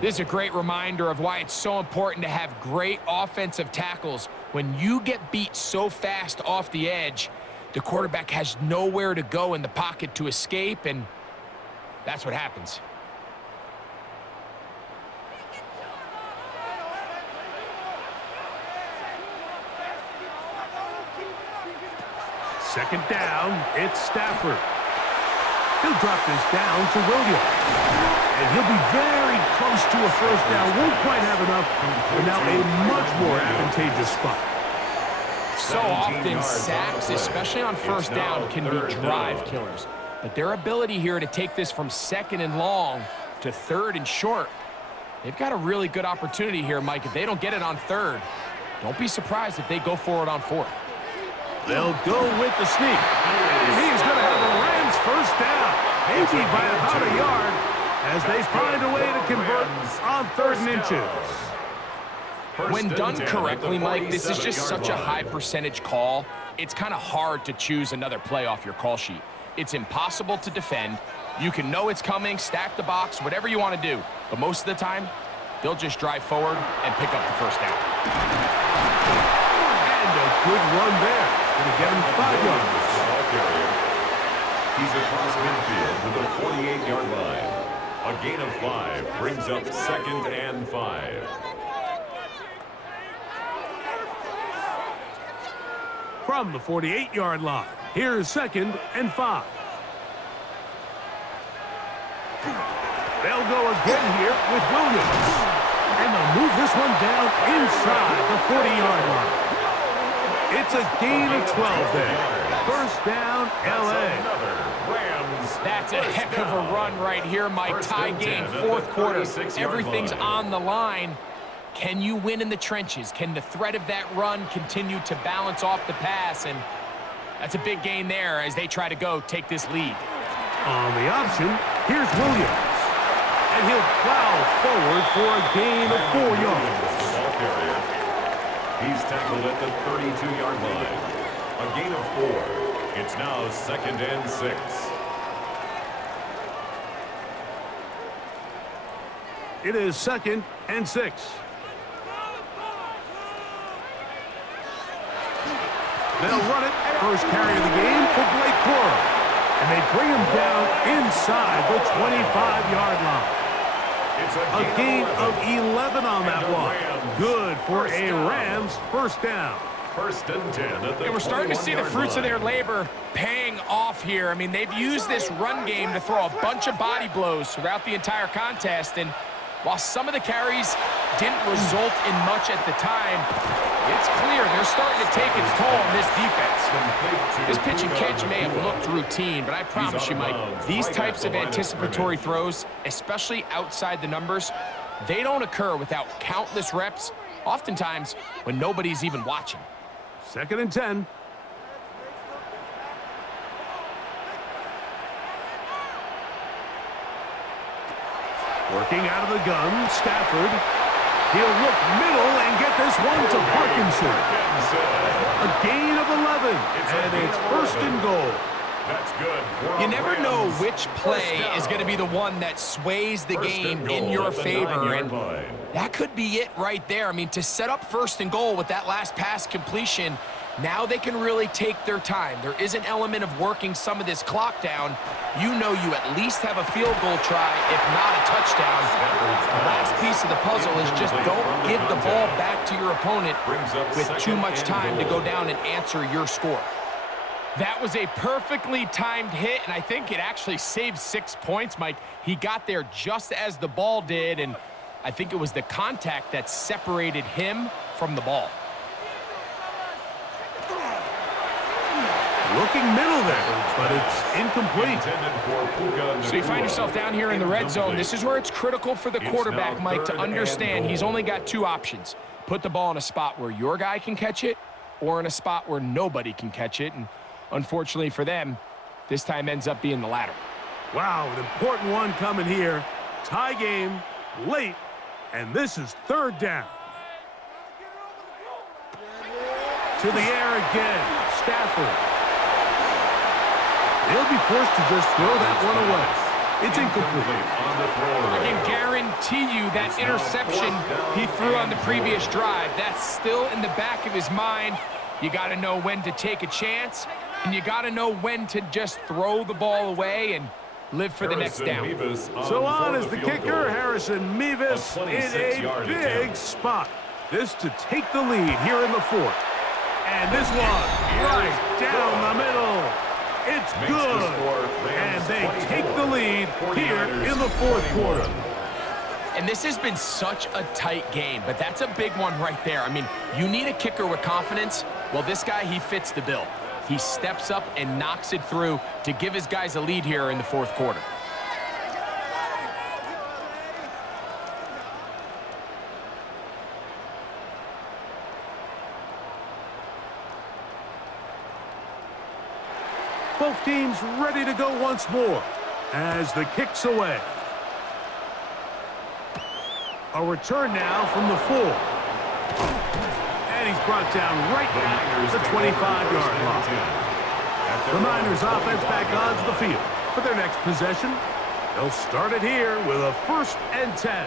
This is a great reminder of why it's so important to have great offensive tackles. When you get beat so fast off the edge, the quarterback has nowhere to go in the pocket to escape, and that's what happens. Second down, it's Stafford. He'll drop this down to Williams. And he'll be very close to a first down. Won't quite have enough, but now a much more advantageous spot. So often, sacks, especially on first down, can be drive killers. But their ability here to take this from 2nd and long to 3rd and short, they've got a really good opportunity here, Mike. If they don't get it on 3rd, don't be surprised if they go for it on 4th. They'll go with the sneak. And he's going to have a Rams first down, maybe by about a yard, as they find a way to convert on 3rd and inches. When done correctly, Mike, this is just such a high percentage call. It's kind of hard to choose another play off your call sheet. It's impossible to defend. You can know it's coming, stack the box, whatever you want to do. But most of the time, they'll just drive forward and pick up the first down. And a good run there. Going to get him 5 yards. He's across midfield to the 48-yard line. A gain of 5 brings up 2nd and 5. From the 48-yard line, here's 2nd and 5. They'll go again here with Williams. And they'll move this one down inside the 40-yard line. It's a gain of 12 there. First down, L.A. That's a heck of a run right here, Mike. Tie game, 4th quarter. Everything's on the line. Can you win in the trenches? Can the threat of that run continue to balance off the pass? And that's a big gain there as they try to go take this lead. On the option, here's Williams. And he'll plow forward for a gain of 4 yards. He's tackled at the 32-yard line. A gain of 4. It's now 2nd and 6. It is 2nd and 6. They'll run it. First carry of the game for Blake Corum. And they bring him down inside the 25-yard line. It's A gain of 11 on that one. Good for a Rams first down. 1st and 10 at the And we're starting to see the fruits of their line. labor paying off here. I mean, they've used this run game to throw a bunch of body blows throughout the entire contest. And while some of the carries didn't result in much at the time, it's clear they're starting to take its toll on this defense. This pitch and catch may have looked routine, but I promise you, Mike, these types of anticipatory throws, especially outside the numbers, they don't occur without countless reps, oftentimes when nobody's even watching. 2nd and 10. Working out of the gun, Stafford. He'll look middle and get this one to Parkinson. A gain of 11, and it's 1st and goal. That's good. You never know which play is going to be the one that sways the game in your favor, and that could be it right there. I mean, to set up 1st and goal with that last pass completion, now they can really take their time. There is an element of working some of this clock down. You know you at least have a field goal try, if not a touchdown. The last piece of the puzzle is just don't give the ball back to your opponent with too much time to go down and answer your score. That was a perfectly timed hit, and I think it actually saved 6 points, Mike. He got there just as the ball did, and I think it was the contact that separated him from the ball. Looking middle there, but it's incomplete. So you find yourself down here in the red zone. This is where it's critical for the quarterback, Mike, to understand he's only got 2 options. Put the ball in a spot where your guy can catch it or in a spot where nobody can catch it. And unfortunately for them, this time ends up being the latter. Wow, an important one coming here. Tie game, late, and this is 3rd down. To the air again, Stafford. They'll be forced to just throw that one away. It's incomplete. I can guarantee you that interception he threw on the previous drive, that's still in the back of his mind. You got to know when to take a chance, and you got to know when to just throw the ball away and live for the next down. So on is the kicker, Harrison Mevis, in a big spot. This to take the lead here in the 4th. And this one right down the middle. It's good. And they take the lead here in the 4th quarter. And this has been such a tight game, but that's a big one right there. I mean, you need a kicker with confidence. Well, this guy, he fits the bill. He steps up and knocks it through to give his guys a lead here in the fourth quarter. Both teams ready to go once more as the kick's away. A return now from the 4. And he's brought down right at the 25-yard line. The Niners offense back onto the field for their next possession. They'll start it here with a 1st and 10.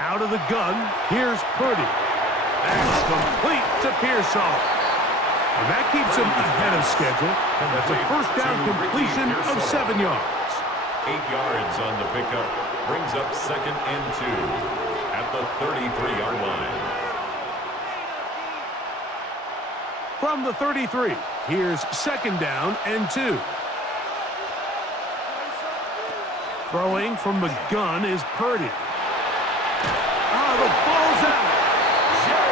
Out of the gun, here's Purdy. That's complete to Pearsall. And that keeps him ahead of schedule. That's a 1st down completion of 7 yards. 8 yards on the pickup. Brings up 2nd and 2 at the 33-yard line. From the 33, here's 2nd down and 2. Throwing from the gun is Purdy. The ball's out.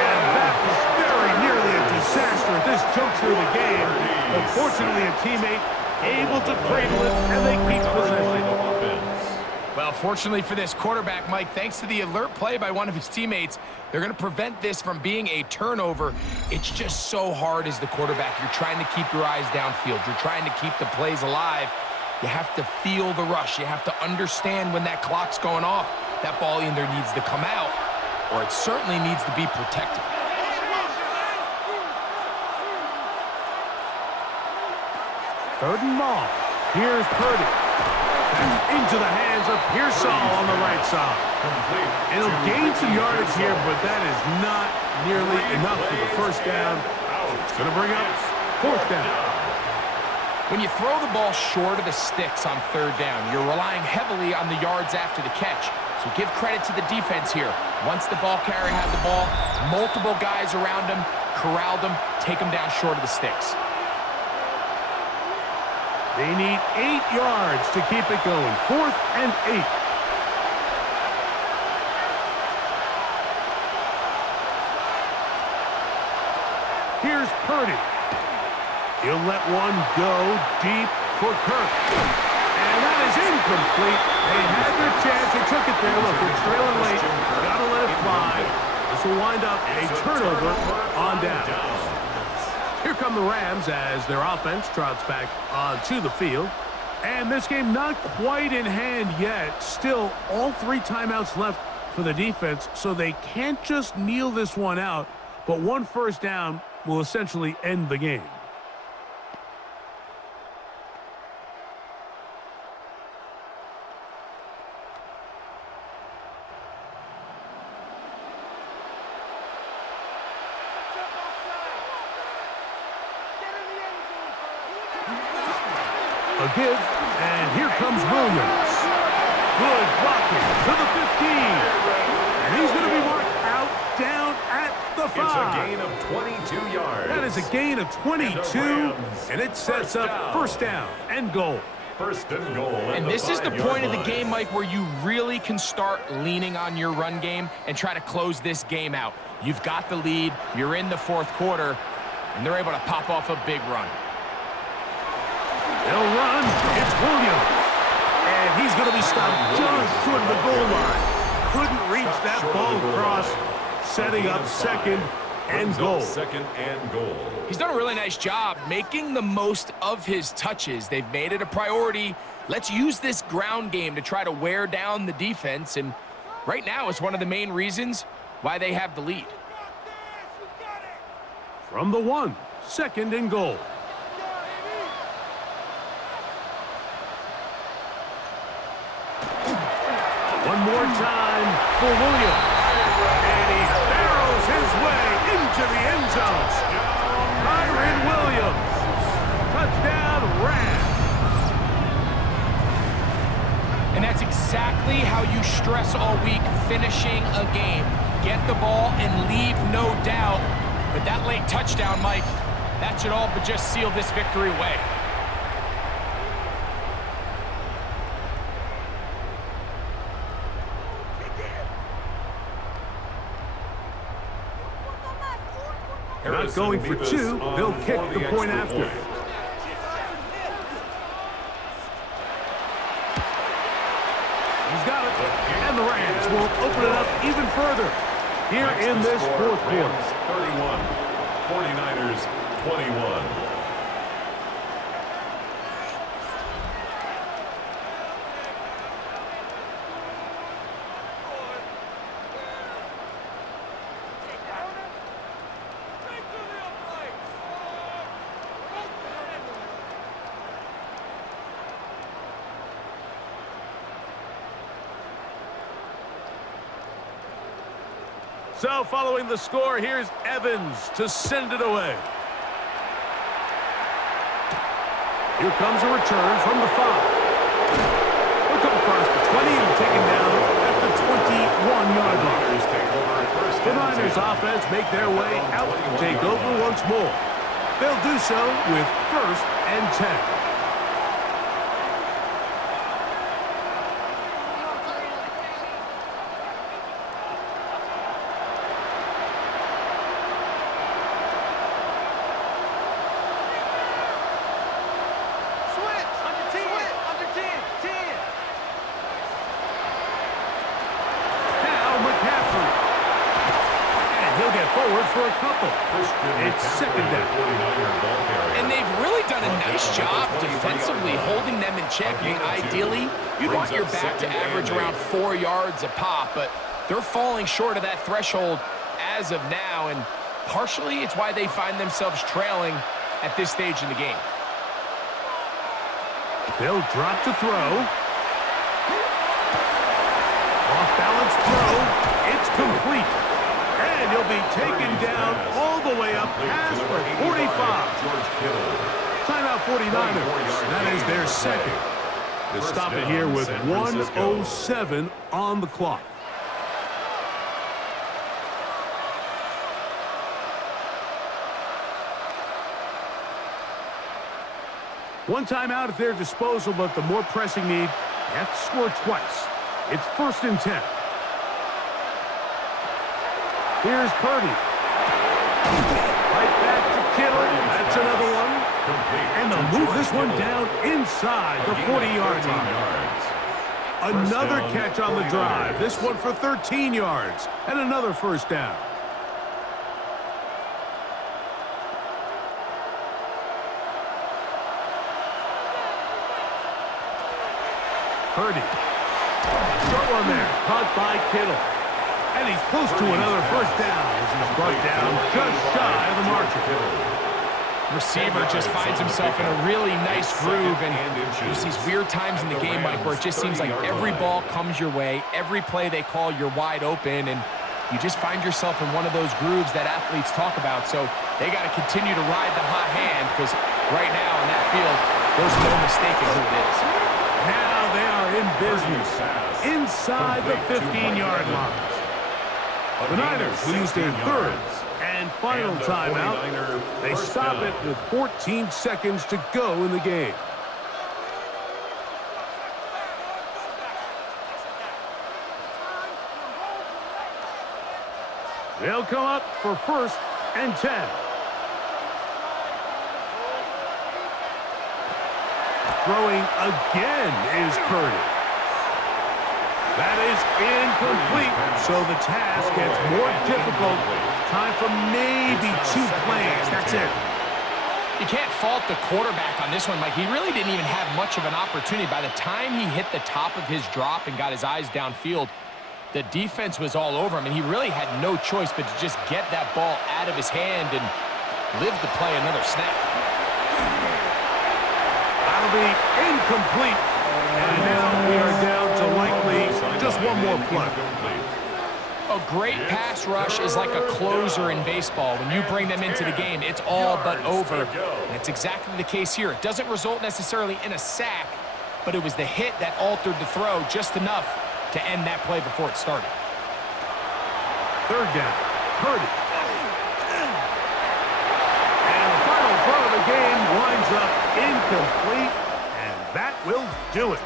And that was very nearly a disaster at this juncture of the game. But fortunately, a teammate able to cradle it, and they keep possession. Well, fortunately for this quarterback, Mike, thanks to the alert play by one of his teammates, they're going to prevent this from being a turnover. It's just so hard as the quarterback. You're trying to keep your eyes downfield. You're trying to keep the plays alive. You have to feel the rush. You have to understand when that clock's going off. That ball either needs to come out or it certainly needs to be protected. 3rd and long. Here's Purdy. And into the hands of Pearsall on the right side. And he'll gain some yardage here, but that is not nearly enough for the 1st down. It's going to bring up 4th down. When you throw the ball short of the sticks on 3rd down, you're relying heavily on the yards after the catch. So give credit to the defense here. Once the ball carrier had the ball, multiple guys around him, corralled him, take him down short of the sticks. They need 8 yards to keep it going. 4th and 8. Here's Purdy. He'll let one go deep for Kirk. And that is incomplete. They had their chance. They took it there. Look, they're trailing late. Gotta let it fly. This will wind up a turnover on down. Here come the Rams as their offense trots back onto the field. And this game not quite in hand yet. Still, all 3 timeouts left for the defense, so they can't just kneel this one out. But 1 1st down will essentially end the game. A give, and here comes Williams. Good blocking to the 15. And he's going to be marked out down at the 5. It's a gain of 22 yards. That is a gain of 22, and it sets up 1st down and goal. 1st and goal. And this is the point of the game, Mike, where you really can start leaning on your run game and try to close this game out. You've got the lead, you're in the 4th quarter, and they're able to pop off a big run. They'll run. It's Williams. And he's going to be stopped just short of the goal line. Couldn't reach that ball across, setting up 2nd and goal. 2nd and goal. He's done a really nice job making the most of his touches. They've made it a priority. Let's use this ground game to try to wear down the defense. And right now, it's one of the main reasons why they have the lead. From the 1, 2nd and goal. One more time for Williams. And he barrels his way into the end zone. Kyron Williams And that's exactly how you stress all week, finishing a game. Get the ball and leave no doubt. But that late touchdown, Mike, that should all but just seal this victory away. Not going for two, they'll kick the point after. He's got it, and the Rams will open it up even further here in this fourth quarter. 31, 49ers 21. So following the score, here's Evans to send it away. Here comes a return from the 5. He'll come across the 20 and taken down at the 21-yard line. The Niners offense make their way out to take over once more. They'll do so with 1st and 10. Forward for a couple. It's 2nd down. And they've really done a nice job defensively holding them in check. I mean, ideally, you'd want your back to average around 4 yards a pop, but they're falling short of that threshold as of now, and partially it's why they find themselves trailing at this stage in the game. They'll drop to throw. Off-balance throw. It's complete. And he'll be taken down all the way up past the 45. Timeout 49ers. That is their second. They stop it here with 1:07 on the clock. One timeout at their disposal, but the more pressing need, they have to score twice. It's 1st and 10. Here's Purdy. Right back to Kittle. That's another one. And they'll move this one down inside the 40-yard line. Another catch on the drive. This one for 13 yards. And another 1st down. Purdy. Short one there. Caught by Kittle. And he's close to another 1st down as he's brought down just shy of the margin. Receiver just finds himself in a really nice groove, and there's these weird times in the game, Mike, where it just seems like every ball comes your way, every play they call, you're wide open, and you just find yourself in one of those grooves that athletes talk about. So they got to continue to ride the hot hand, because right now in that field, there's no mistaking who it is. Now they are in business inside the 15-yard line. The Niners lose their 3rd and final timeout. They stop it with 14 seconds to go in the game. They'll come up for 1st and 10. Throwing again is Purdy. That is incomplete, so the task gets more difficult. Time for maybe 2 plays. That's it. You can't fault the quarterback on this one, Mike. He really didn't even have much of an opportunity. By the time he hit the top of his drop and got his eyes downfield, the defense was all over him, and he really had no choice but to just get that ball out of his hand and live to play another snap. That'll be incomplete. And now we are down to likely just one more play. A great pass rush is like a closer in baseball. When you bring them into the game, it's all but over. And it's exactly the case here. It doesn't result necessarily in a sack, but it was the hit that altered the throw just enough to end that play before it started. Third down. Purdy. And the final throw of the game winds up incomplete, and that will do it.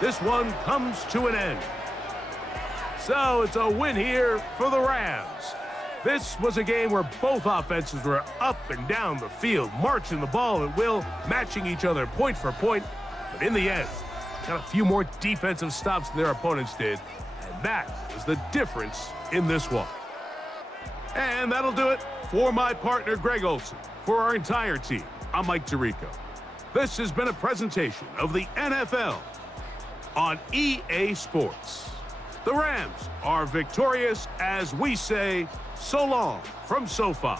This one comes to an end. So it's a win here for the Rams. This was a game where both offenses were up and down the field, marching the ball at will, matching each other point for point. But in the end, got a few more defensive stops than their opponents did, and that was the difference in this one. And that'll do it for my partner, Greg Olson. For our entire team, I'm Mike Tirico. This has been a presentation of the NFL on EA Sports. The Rams are victorious as we say so long from SoFi.